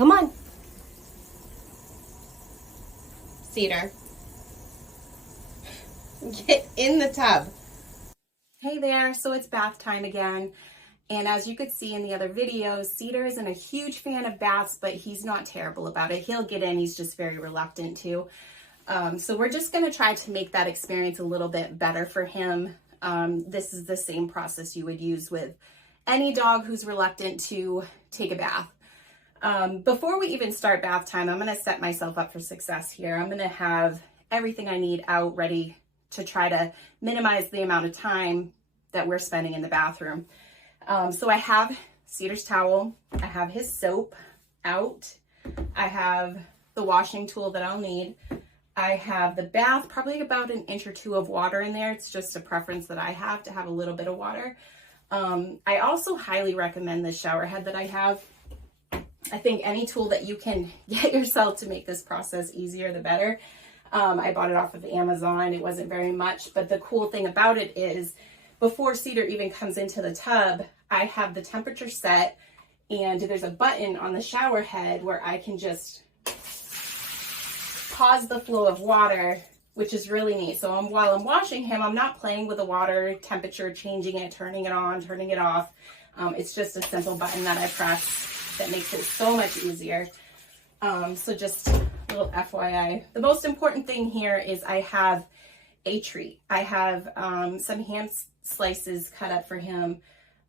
Come on. Cedar. Get in the tub. Hey there, so it's bath time again. And as you could see in the other videos, Cedar isn't a huge fan of baths, but he's not terrible about it. He'll get in, he's just very reluctant to. So we're just gonna try to make that experience a little bit better for him. This is the same process you would use with any dog who's reluctant to take a bath. Before we even start bath time, I'm gonna set myself up for success here. I'm gonna have everything I need out ready to try to minimize the amount of time that we're spending in the bathroom. So I have Cedar's towel, I have his soap out, I have the washing tool that I'll need, I have the bath, probably about an inch or two of water in there. It's just a preference that I have to have a little bit of water. I also highly recommend this shower head that I have. I think any tool that you can get yourself to make this process easier, the better. I bought it off of Amazon. It wasn't very much, but the cool thing about it is before Cedar even comes into the tub, I have the temperature set and there's a button on the shower head where I can just pause the flow of water, which is really neat. So while I'm washing him, I'm not playing with the water temperature, changing it, turning it on, turning it off. It's just a simple button that I press that makes it so much easier. So just a little FYI. The most important thing here is I have a treat. I have some ham slices cut up for him.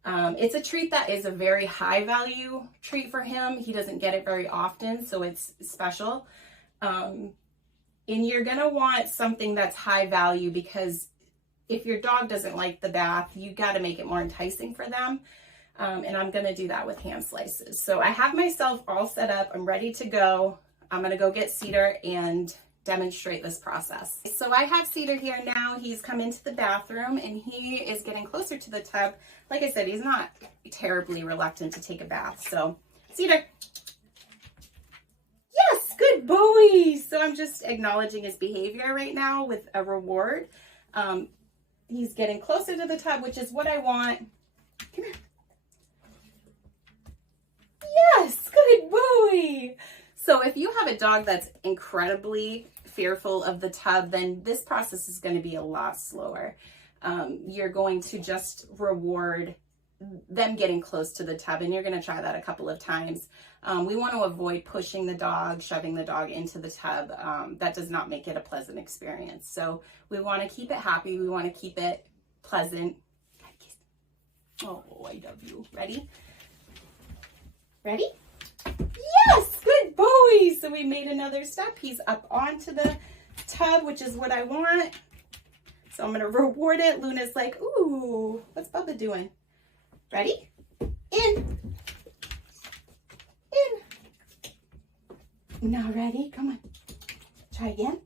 It's a treat that is a very high value treat for him. He doesn't get it very often, so it's special. And you're gonna want something that's high value because if your dog doesn't like the bath, you gotta make it more enticing for them. And I'm gonna do that with ham slices. So I have myself all set up. I'm ready to go. I'm gonna go get Cedar and demonstrate this process. So I have Cedar here now. He's come into the bathroom and he is getting closer to the tub. Like I said, he's not terribly reluctant to take a bath. So Cedar. Yes, good boy. So I'm just acknowledging his behavior right now with a reward. He's getting closer to the tub, which is what I want. Come here. Yes, good boy. So if you have a dog that's incredibly fearful of the tub, then this process is going to be a lot slower. You're going to just reward them getting close to the tub, and you're going to try that a couple of times. We want to avoid pushing the dog, shoving the dog into the tub. That does not make it a pleasant experience. So we want to keep it happy. We want to keep it pleasant. Oh, I love you. Ready? Ready? Yes, good boy. So we made another step. He's up onto the tub, which is what I want. So I'm going to reward it. Luna's like, ooh, what's Bubba doing? Ready? In. In. Now ready? Come on. Try again.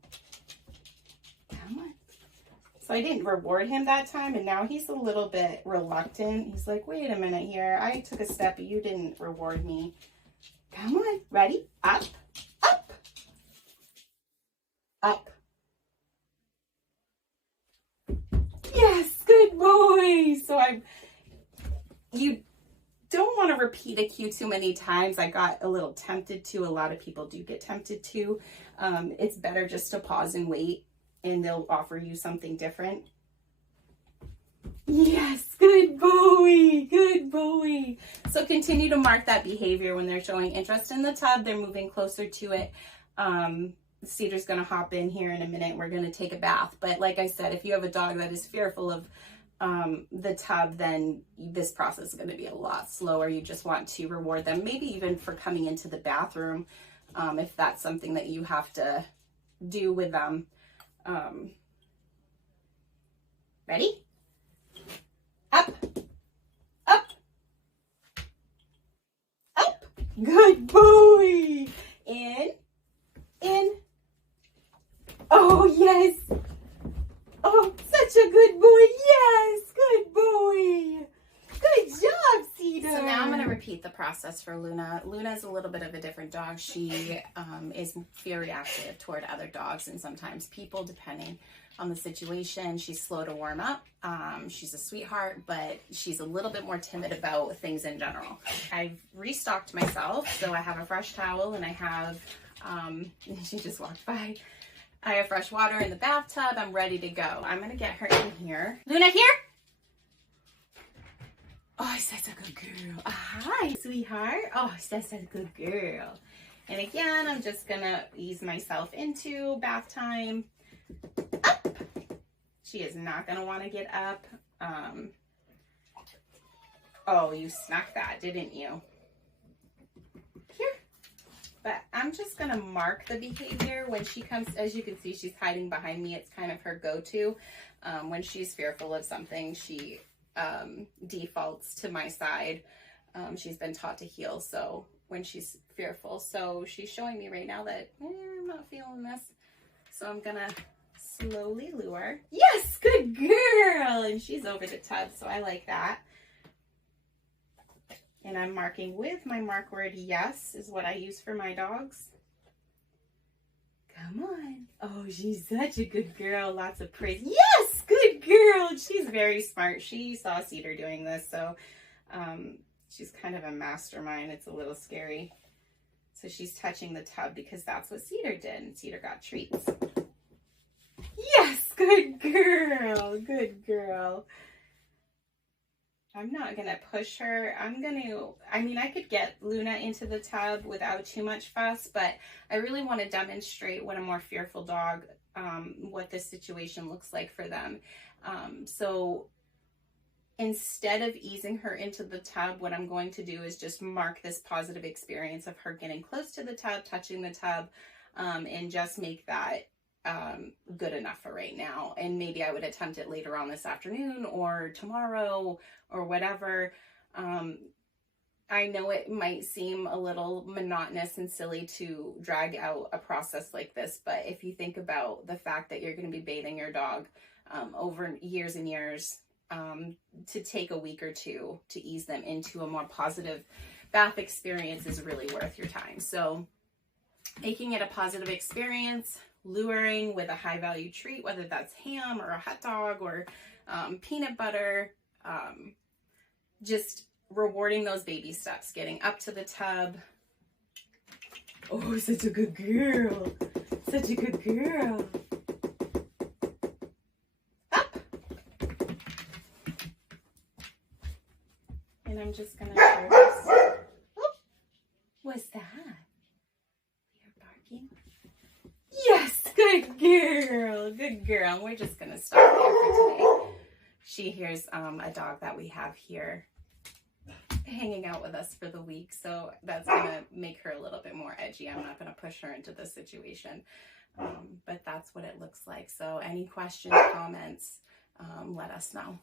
Come on. So I didn't reward him that time, and now he's a little bit reluctant. He's like, wait a minute here. I took a step, but you didn't reward me. Come on. Ready? Up, up, up. Yes, good boy. So you don't want to repeat a cue too many times. I got a little tempted to. A lot of people do get tempted to. It's better just to pause and wait, and they'll offer you something different. Yes, good boy, good boy. So continue to mark that behavior when they're showing interest in the tub. They're moving closer to it. Cedar's gonna hop in here in a minute. We're gonna take a bath. But like I said, if you have a dog that is fearful of the tub, then this process is gonna be a lot slower. You just want to reward them, maybe even for coming into the bathroom, if that's something that you have to do with them. Ready? Up, up, up. Good boy. In. Oh, yes. Oh, such a good boy. Yes, good boy. Good job, Cedar. So now I'm going to repeat the process. process for Luna. Luna's a little bit of a different dog. She is fear reactive toward other dogs and sometimes people, depending on the situation. She's slow to warm up. She's a sweetheart, but she's a little bit more timid about things in general. I've restocked myself, so I have a fresh towel and I have, she just walked by. I have fresh water in the bathtub. I'm ready to go. I'm gonna get her in here. Luna, here? Oh, such a good girl. Hi, sweetheart. Oh, such a good girl. And again, I'm just gonna ease myself into bath time. Up. She is not gonna want to get up. Oh, you snuck that, didn't you? Here. But I'm just gonna mark the behavior when she comes. As you can see, she's hiding behind me. It's kind of her go-to. When she's fearful of something, she defaults to my side. She's been taught to heel, so when she's fearful. So she's showing me right now that I'm not feeling this. So I'm gonna slowly lure. Yes, good girl. And she's over the tub, so I like that. And I'm marking with my mark word yes is what I use for my dogs. Come on. Oh, she's such a good girl. Lots of praise. Yes, good girl. She's very smart. She saw Cedar doing this, so she's kind of a mastermind. It's a little scary. So she's touching the tub because that's what Cedar did, and Cedar got treats. Yes, good girl. Good girl. I'm not going to push her. I could get Luna into the tub without too much fuss, but I really want to demonstrate what a more fearful dog, what this situation looks like for them. So instead of easing her into the tub, what I'm going to do is just mark this positive experience of her getting close to the tub, touching the tub, and just make that good enough for right now. And maybe I would attempt it later on this afternoon or tomorrow or whatever. I know it might seem a little monotonous and silly to drag out a process like this, but if you think about the fact that you're going to be bathing your dog over years and years, to take a week or two to ease them into a more positive bath experience is really worth your time. So making it a positive experience, luring with a high value treat, whether that's ham or a hot dog or peanut butter, just rewarding those baby steps, getting up to the tub. Oh, such a good girl. Such a good girl. Up. And I'm just going to share this. Oh, what's that? You're barking? Yes, good girl. Good girl. And we're just going to stop there for today. She hears a dog that we have here hanging out with us for the week, so that's gonna make her a little bit more edgy. I'm not gonna push her into this situation, but that's what it looks like. So any questions, comments, let us know.